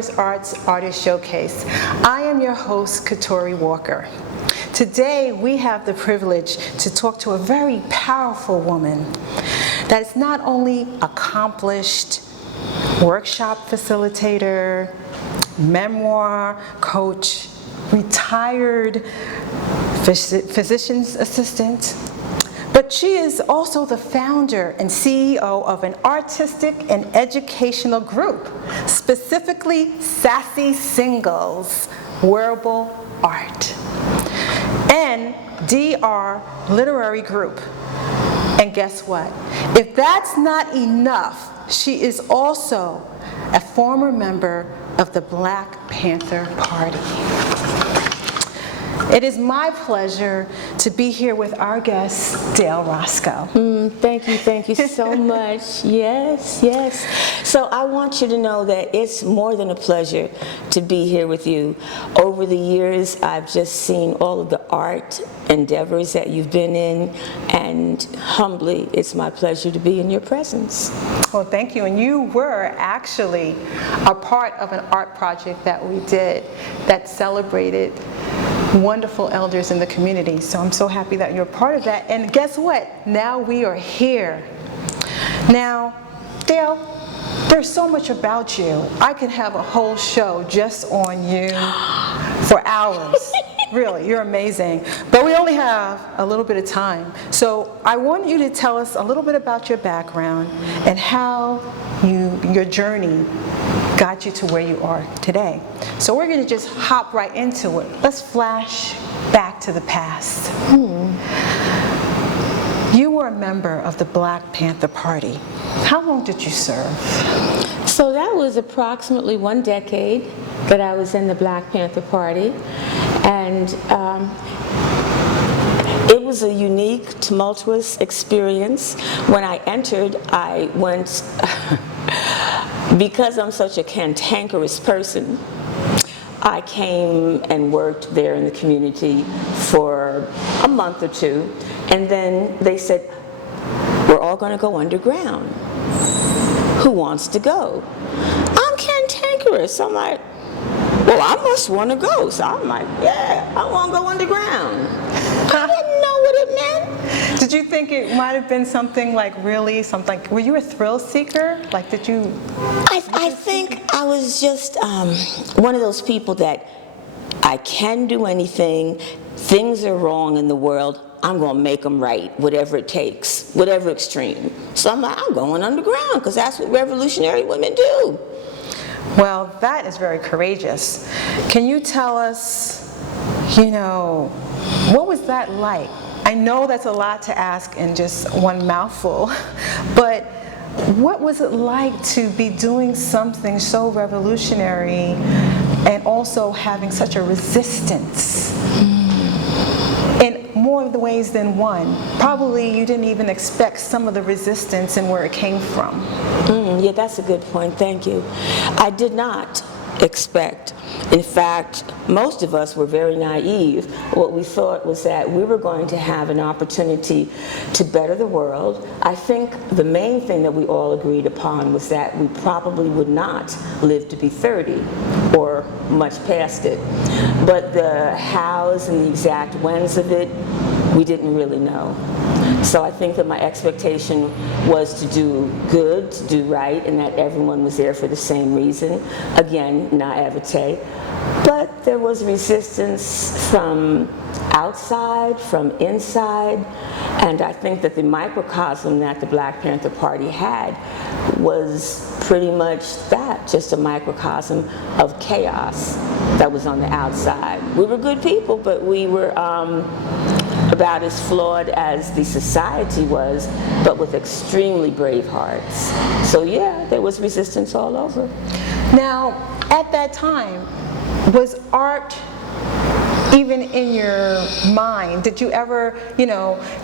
Yonkers Artists Showcase. I am your host, Katori Walker. Today, we have the privilege to talk to a very powerful woman that is not only accomplished workshop facilitator, memoir coach, retired physician's assistant, but she is also the founder and CEO of an artistic and educational group, specifically Sassy Singles Wearable Art, and DR Literary Group. And guess what? If that's not enough, she is also a former member of the Black Panther Party. It is my pleasure to be here with our guest, Dale Rascoe. Thank you so much. Yes. So I want you to know that it's more than a pleasure to be here with you. Over the years, I've just seen all of the art endeavors that you've been in, and humbly, it's my pleasure to be in your presence. Well, thank you. And you were actually a part of an art project that we did that celebrated wonderful elders in the community. So I'm so happy that you're part of that. And guess what? Now we are here. Now, Dale, there's so much about you. I could have a whole show just on you for hours. Really, you're amazing. But we only have a little bit of time. So I want you to tell us a little bit about your background and how your journey got you to where you are today. So we're going to just hop right into it. Let's flash back to the past. You were a member of the Black Panther Party. How long did you serve? So that was approximately 1 decade that I was in the Black Panther Party. And it was a unique, tumultuous experience. When I entered, I went, because I'm such a cantankerous person, I came and worked there in the community for a month or two, and then they said, we're all going to go underground. Who wants to go? I'm cantankerous. I'm like, well, I must want to go. So I'm like, yeah, I want to go underground. I didn't know what it meant. Did you think it might have been something like really something? Like, were you a thrill seeker? Like, did you? I think I was just one of those people that I can do anything. Things are wrong in the world. I'm going to make them right, whatever it takes, whatever extreme. So I'm like, I'm going underground because that's what revolutionary women do. Well, that is very courageous. Can you tell us, what was that like? I know that's a lot to ask in just one mouthful, but what was it like to be doing something so revolutionary and also having such a resistance? In more of the ways than one. Probably you didn't even expect some of the resistance and where it came from. Yeah, that's a good point. Thank you. I did not expect. In fact, most of us were very naive. What we thought was that we were going to have an opportunity to better the world. I think the main thing that we all agreed upon was that we probably would not live to be 30 or much past it. But the hows and the exact whens of it, we didn't really know. So I think that my expectation was to do good, to do right, and that everyone was there for the same reason. Again, naivete. But there was resistance from outside, from inside, and I think that the microcosm that the Black Panther Party had was pretty much that, just a microcosm of chaos that was on the outside. We were good people, but we were about as flawed as the society was, but with extremely brave hearts. So yeah, there was resistance all over. Now, at that time, was art even in your mind? Did you ever,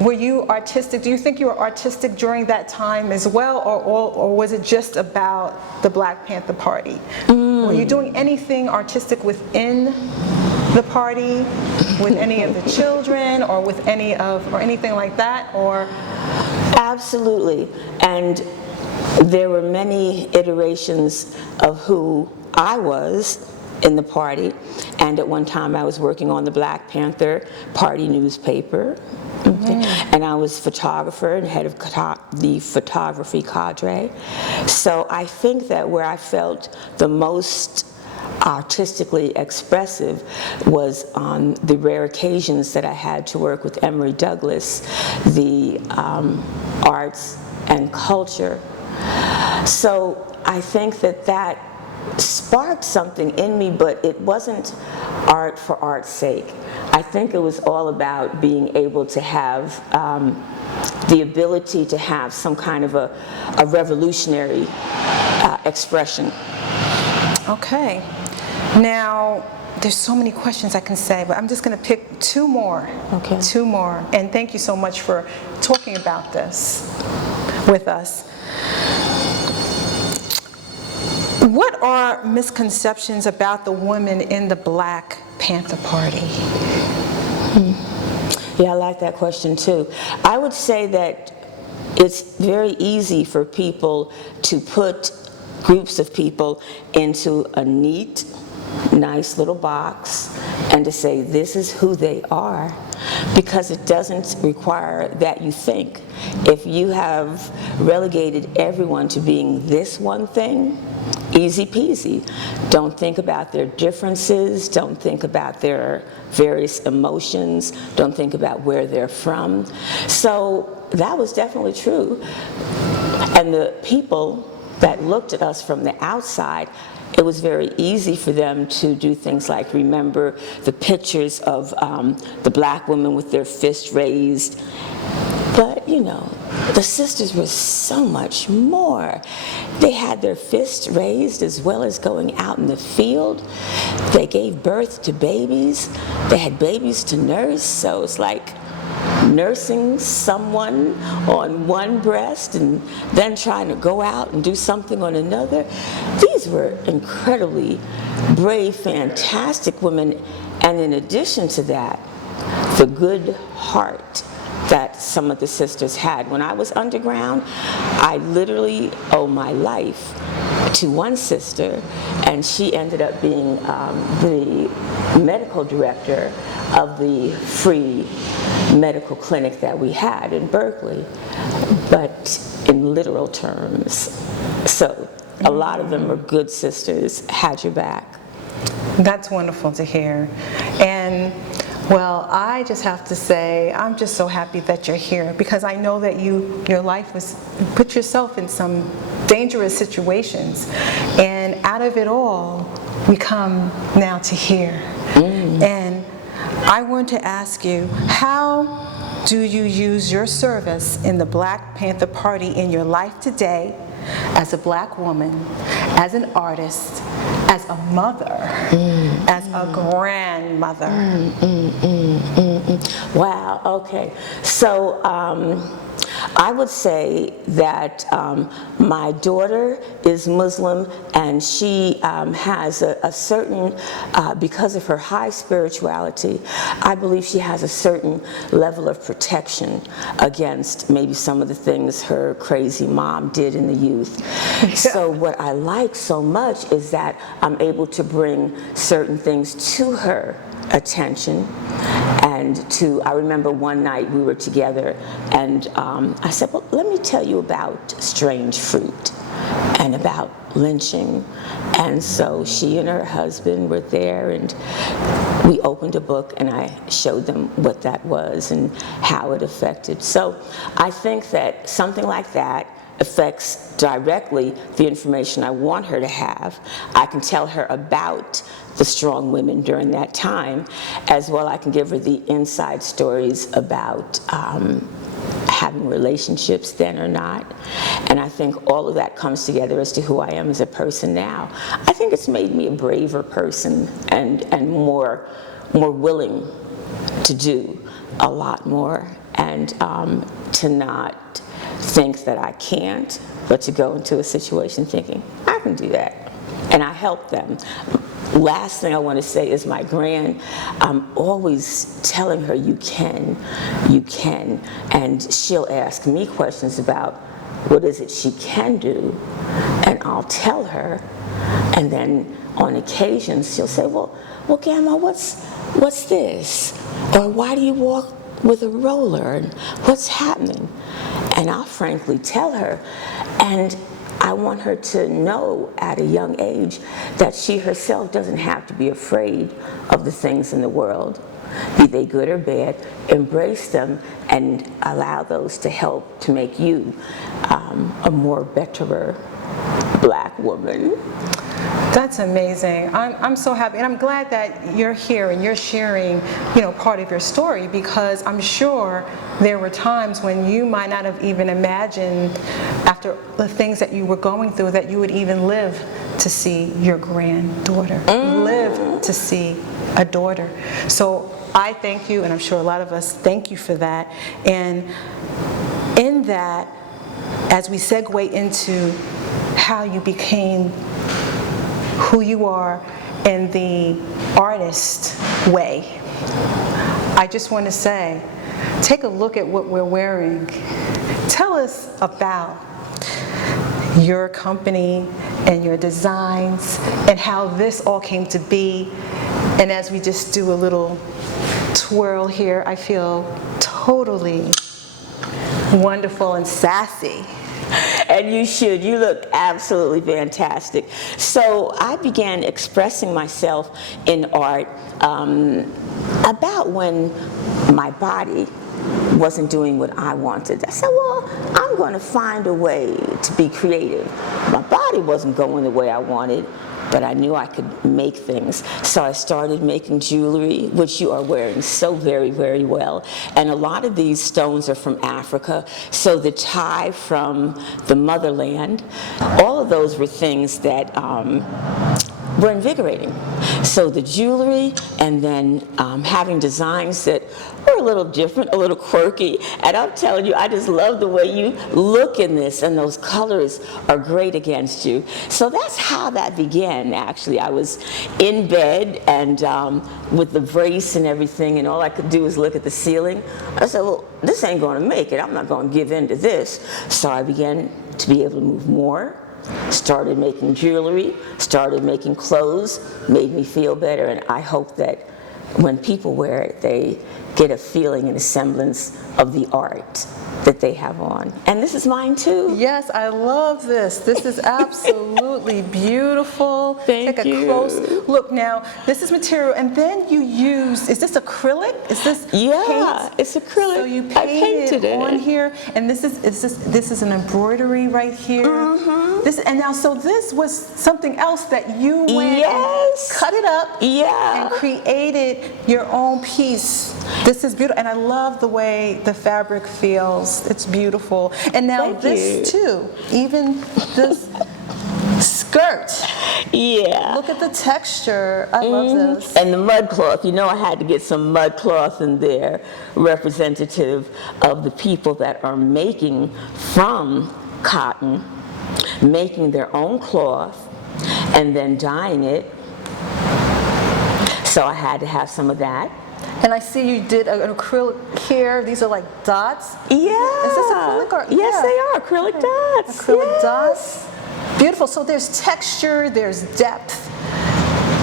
were you artistic? Do you think you were artistic during that time as well, or was it just about the Black Panther Party? Were you doing anything artistic within the party, with any of the children, or with anything like that, or? Absolutely, and there were many iterations of who I was in the party, and at one time I was working on the Black Panther Party newspaper. And I was photographer and head of the photography cadre. So I think that where I felt the most artistically expressive was on the rare occasions that I had to work with Emory Douglas, the arts and culture. So I think that that sparked something in me, but it wasn't art for art's sake. I think it was all about being able to have the ability to have some kind of a revolutionary expression. Okay. Now, there's so many questions I can say, but I'm just going to pick two more. Okay. Two more. And thank you so much for talking about this with us. What are misconceptions about the women in the Black Panther Party? Yeah, I like that question too. I would say that it's very easy for people to put groups of people into a neat, nice little box and to say this is who they are, because it doesn't require that you think. If you have relegated everyone to being this one thing, easy peasy. Don't think about their differences, don't think about their various emotions, don't think about where they're from. So that was definitely true. And the people that looked at us from the outside, it was very easy for them to do things like remember the pictures of the black women with their fists raised. But, you know, the sisters were so much more. They had their fists raised as well as going out in the field. They gave birth to babies. They had babies to nurse, so it's like nursing someone on one breast and then trying to go out and do something on another. These were incredibly brave, fantastic women. And in addition to that, the good heart that some of the sisters had. When I was underground, I literally owe my life to one sister, and she ended up being the medical director of the free medical clinic that we had in Berkeley, but in literal terms. So a lot of them were good sisters, had your back. That's wonderful to hear. And well, I just have to say, I'm just so happy that you're here, because I know that your life was, you put yourself in some dangerous situations, and out of it all, we come now to here. And I want to ask you, how do you use your service in the Black Panther Party in your life today, as a black woman, as an artist, as a mother, as a grandmother? Wow, okay. So I would say that my daughter is Muslim, and she has a certain, because of her high spirituality, I believe she has a certain level of protection against maybe some of the things her crazy mom did in the youth. So what I like so much is that I'm able to bring certain things to her attention. And I remember one night we were together, and I said, well, let me tell you about strange fruit and about lynching. And so she and her husband were there, and we opened a book, and I showed them what that was and how it affected. So I think that something like that affects directly the information I want her to have. I can tell her about the strong women during that time, as well I can give her the inside stories about having relationships then or not. And I think all of that comes together as to who I am as a person now. I think it's made me a braver person and more willing to do a lot more, and to not think that I can't, but to go into a situation thinking, I can do that. And I help them. Last thing I want to say is my I'm always telling her, you can. And she'll ask me questions about what is it she can do, and I'll tell her, and And then on occasions, she'll say, well, Grandma, what's this? Or why do you walk with a roller? And what's happening? And I'll frankly tell her. And I want her to know at a young age that she herself doesn't have to be afraid of the things in the world, be they good or bad. Embrace them and allow those to help to make you a more betterer Black woman. That's amazing. I'm so happy, and I'm glad that you're here and you're sharing, part of your story, because I'm sure there were times when you might not have even imagined, after the things that you were going through, that you would even live to see your granddaughter, live to see a daughter. So I thank you, and I'm sure a lot of us thank you for that. And in that, as we segue into how you became who you are in the artist way, I just want to say, take a look at what we're wearing. Tell us about your company and your designs and how this all came to be. And as we just do a little twirl here, I feel totally wonderful and sassy. And you should. You look absolutely fantastic. So I began expressing myself in art about when my body wasn't doing what I wanted. I said, well, I'm going to find a way to be creative. My body wasn't going the way I wanted, but I knew I could make things. So I started making jewelry, which you are wearing so very, very well. And a lot of these stones are from Africa, so the tie from the motherland, all of those were things that were invigorating. So the jewelry, and then having designs that were a little different, a little quirky. And I'm telling you, I just love the way you look in this, and those colors are great against you. So that's how that began, actually. I was in bed, and with the brace and everything, and all I could do was look at the ceiling. I said, well, this ain't going to make it. I'm not going to give in to this. So I began to be able to move more. Started making jewelry, started making clothes, made me feel better, and I hope that when people wear it, they get a feeling and a semblance of the art that they have on. And this is mine too. Yes, I love this. This is absolutely beautiful. Thank Take a you. close look now. This is material, and then you use, is this acrylic? Is this Yeah, paint? it's acrylic. So you I painted it on here, and this is an embroidery right here. So this was something else that you went Yes. and cut it up Yeah. and created your own piece. This is beautiful, and I love the way the fabric feels. It's beautiful. And now Thank this you. too, even this skirt. Yeah. Look at the texture. I love this. And the mud cloth, I had to get some mud cloth in there, representative of the people that are making from cotton, making their own cloth, and then dyeing it. So I had to have some of that. And I see you did an acrylic here. These are like dots. Yeah. Is this acrylic or? Yes, yeah. they are acrylic dots. Acrylic Yes. dots. Beautiful. So there's texture, there's depth,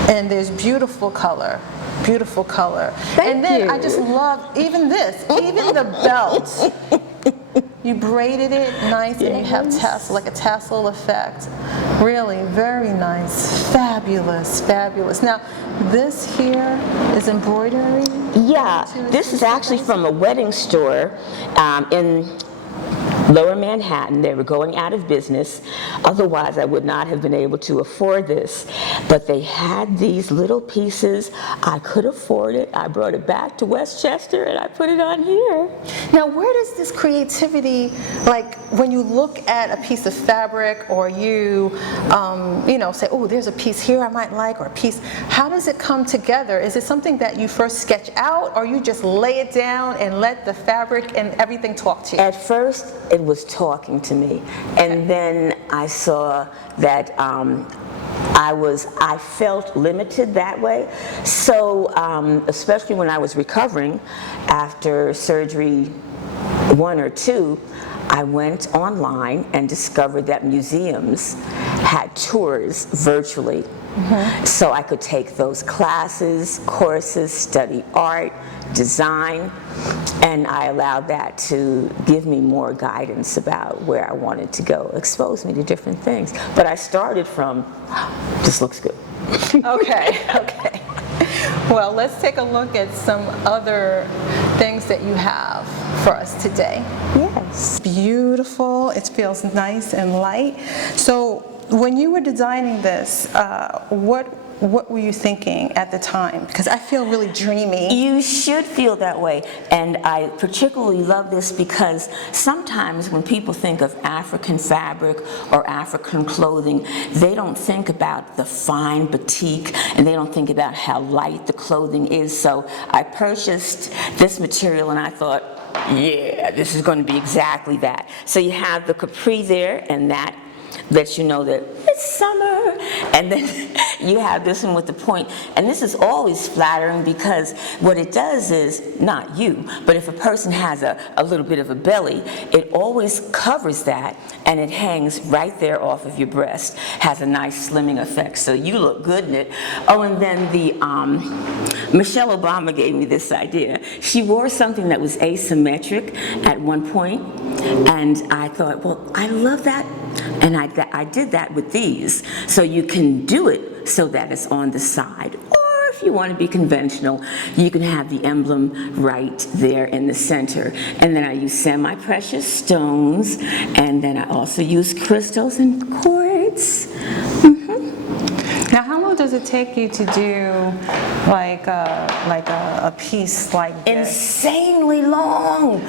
and there's beautiful color. Beautiful color. And then I just love even this, even the belt. You braided it nice, and you have tassel, like a tassel effect. Really, very nice. Fabulous, fabulous. Now, this here is embroidery? Yeah, this is actually from a wedding store in Lower Manhattan. They were going out of business. Otherwise, I would not have been able to afford this. But they had these little pieces. I could afford it. I brought it back to Westchester, and I put it on here. Now, where does this creativity, like when you look at a piece of fabric, or you say, oh, there's a piece here I might like, or a piece, how does it come together? Is it something that you first sketch out, or you just lay it down and let the fabric and everything talk to you? At first, it was talking to me, and then I saw that I felt limited that way. So especially when I was recovering after surgery 1 or 2, I went online and discovered that museums had tours virtually. So I could take those classes, courses, study art, design, and I allowed that to give me more guidance about where I wanted to go, expose me to different things. But I started from, this looks good. Okay, okay. Well, let's take a look at some other things that you have for us today. Yes. Beautiful. It feels nice and light. So when you were designing this, what were you thinking at the time? Because I feel really dreamy. You should feel that way, and I particularly love this because sometimes when people think of African fabric or African clothing, they don't think about the fine batik, and they don't think about how light the clothing is. So I purchased this material and I thought, yeah, this is going to be exactly that. So you have the capri there, and that lets you know that it's summer, and then you have this one with the point, and this is always flattering because what it does is, not you, but if a person has a little bit of a belly, it always covers that, and it hangs right there off of your breast, has a nice slimming effect, so you look good in it. Oh, and then the Michelle Obama gave me this idea. She wore something that was asymmetric at one point, and I thought, well, I love that. And I did that with these. So you can do it so that it's on the side. Or if you want to be conventional, you can have the emblem right there in the center. And then I use semi-precious stones. And then I also use crystals and quartz. Now, how long does it take you to do like a piece like this? Insanely long.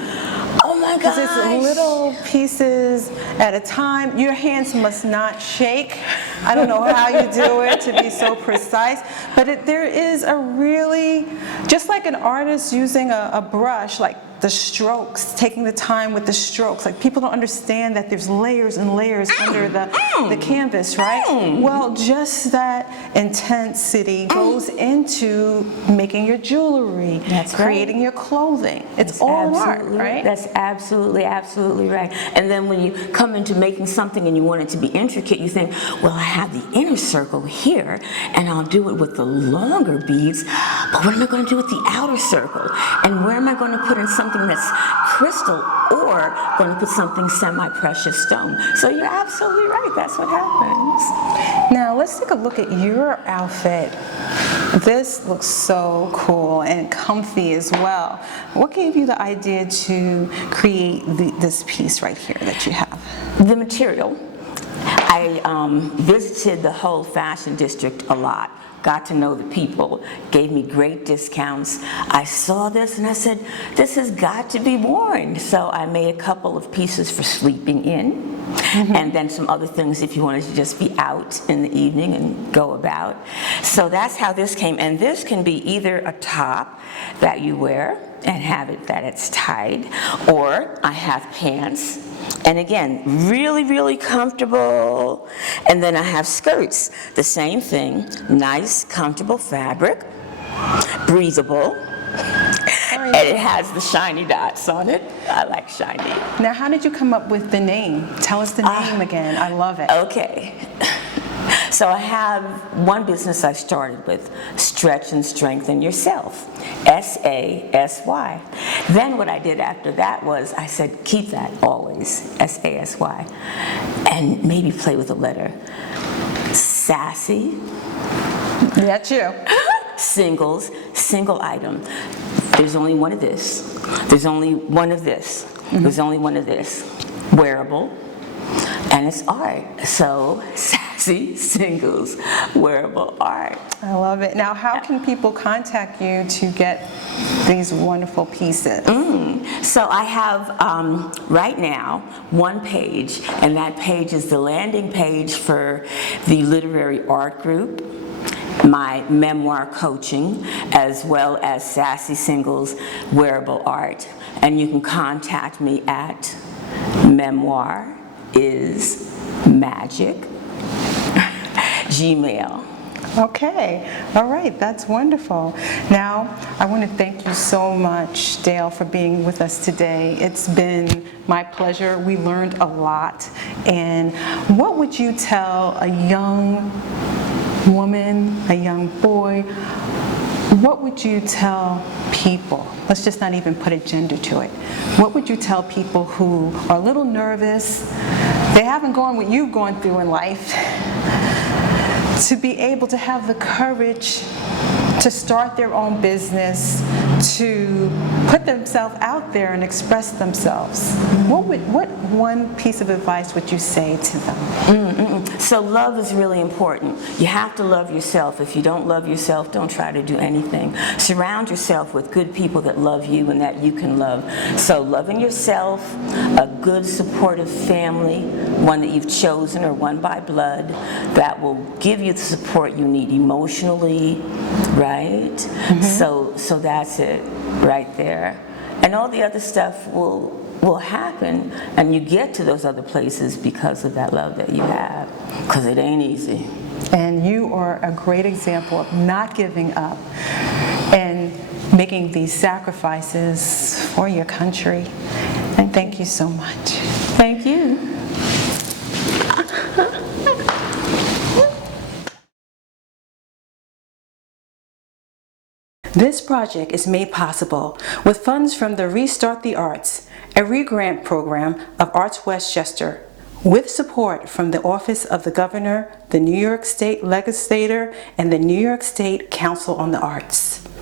Oh my gosh. Because it's little pieces at a time. Your hands must not shake. I don't know how you do it to be so precise, but there is a really, just like an artist using a brush, like the strokes, taking the time with the strokes. Like people don't understand that there's layers and layers under the canvas, right? Well, just that intensity goes into making your jewelry, creating your clothing. It's all art, right? That's absolutely, absolutely right. And then when you come into making something and you want it to be intricate, you think, well, I have the inner circle here, and I'll do it with the longer beads, but what am I going to do with the outer circle? And where am I going to put in something that's crystal, or going to put something semi-precious stone? So you're absolutely right. That's what happens. Now let's take a look at your outfit. This looks so cool and comfy as well. What gave you the idea to create this piece right here that you have? The material. I visited the whole fashion district a lot, got to know the people, gave me great discounts. I saw this and I said, this has got to be worn. So I made a couple of pieces for sleeping in, and then some other things if you wanted to just be out in the evening and go about. So that's how this came. And this can be either a top that you wear and have it that it's tied, or I have pants. And again, really, really comfortable. And then I have skirts, the same thing, nice, comfortable fabric, breathable, and it has the shiny dots on it. I like shiny. Now, how did you come up with the name? Tell us the name again. I love it. Okay. So I have one business I started with, Stretch and Strengthen Yourself, S-A-S-Y. Then what I did after that was I said, keep that always, S-A-S-Y, and maybe play with a letter. Sassy. That's you. Singles, single item. There's only one of this. There's only one of this. There's only one of this. Wearable. And it's art. So, sassy, singles, wearable art. I love it. Now, how can people contact you to get these wonderful pieces? So I have, right now, one page, and that page is the landing page for the literary art group, my memoir coaching, as well as Sassy Singles Wearable Art. And you can contact me at memoir is magic, Gmail. Okay, all right, that's wonderful. Now, I want to thank you so much, Dale, for being with us today. It's been my pleasure. We learned a lot. And what would you tell a young woman, a young boy, what would you tell people? Let's just not even put a gender to it. What would you tell people who are a little nervous, they haven't gone what you've gone through in life, to be able to have the courage to start their own business, to put themselves out there and express themselves? What one piece of advice would you say to them? So love is really important. You have to love yourself. If you don't love yourself, don't try to do anything. Surround yourself with good people that love you and that you can love. So loving yourself, a good supportive family, one that you've chosen or one by blood, that will give you the support you need emotionally, right? So that's it right there. And all the other stuff will happen, and you get to those other places because of that love that you have, because it ain't easy. And you are a great example of not giving up and making these sacrifices for your country. And thank you so much. Thank you. This project is made possible with funds from the Restart the Arts, a regrant program of ArtsWestchester, with support from the Office of the Governor, the New York State Legislature, and the New York State Council on the Arts.